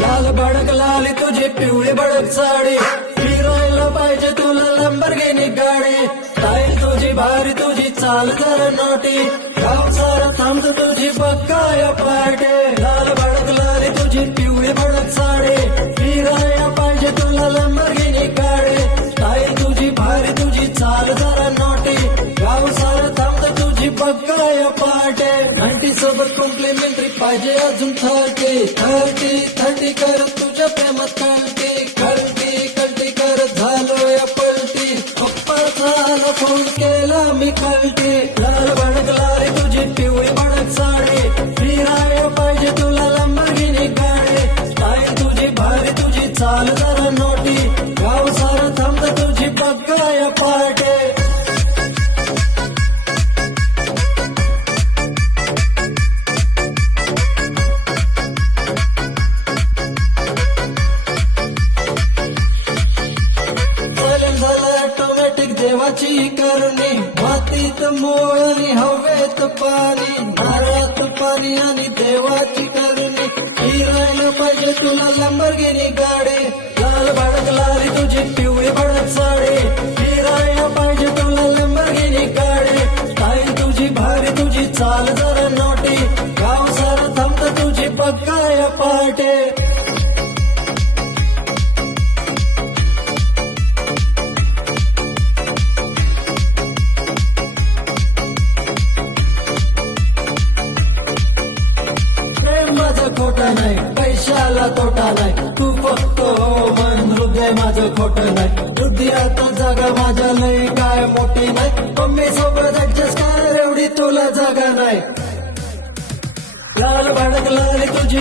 लाल भडक लाली तुझी पिवळी भडक साडी फिरायला पाहिजे तुला लंबरगिनी गाडी स्टाईल तुझी भारी तुझी चाल जरा नोटी गाव सारा थांबतो तुझी बक्काया पाटे लाल भडक लाली तुझी पिवळी भडक साडी फिरायला पाहिजे तुला लंबरगिनी गाडी स्टाईल तुझी भारी तुझी चाल जरा नोटी गाव सारा थांबतो तुझी बक्काया पाटे 90 सोबत कॉम्प्लिमेंटरी पाहिजे अजून 30 करत तुझ्या प्रेमात कळती करत झालोय पलटी पप्पाचा फोन केला मी कळती लाल भडक लाली तुझी पिवळी भडक साडी फिरायला पाहिजे तुला लंबरगिनी गाडी स्टाईल तुझी भारी तुझी चाल जरा नोटी गाव सारा थांबत तुझी बघाया पाटे देवाची करणी मातीत मोळ आणि हवेत पाणी नारळात पाणी आणि देवाची करणी फिरायला पाहिजे तुला लंबरगिनी गाडी लाल भडक लाली तुझी पिवळी भडक साडी फिरायला पाहिजे तुला लंबरगिनी गाडी स्टाईल तुझी भारी तुझी चाल जरा नोटी गाव सारा थांबत तुझी बघाया पाटे माझं खोटं नाही पैशाला तोटा नाही तू फक्त हो मन हृदय माझं खोटं नाही बुद्धी आता जागा माझ्या लई काय मोठी नाही मम्मी सोबत ऍडजस्ट कर एवढी तुला जागा नाही लाल भडक लाली तुझी